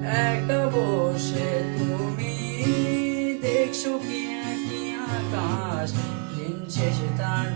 একা বসে তুমি দেখছো কি একই আকাশ, দিন শেষে তার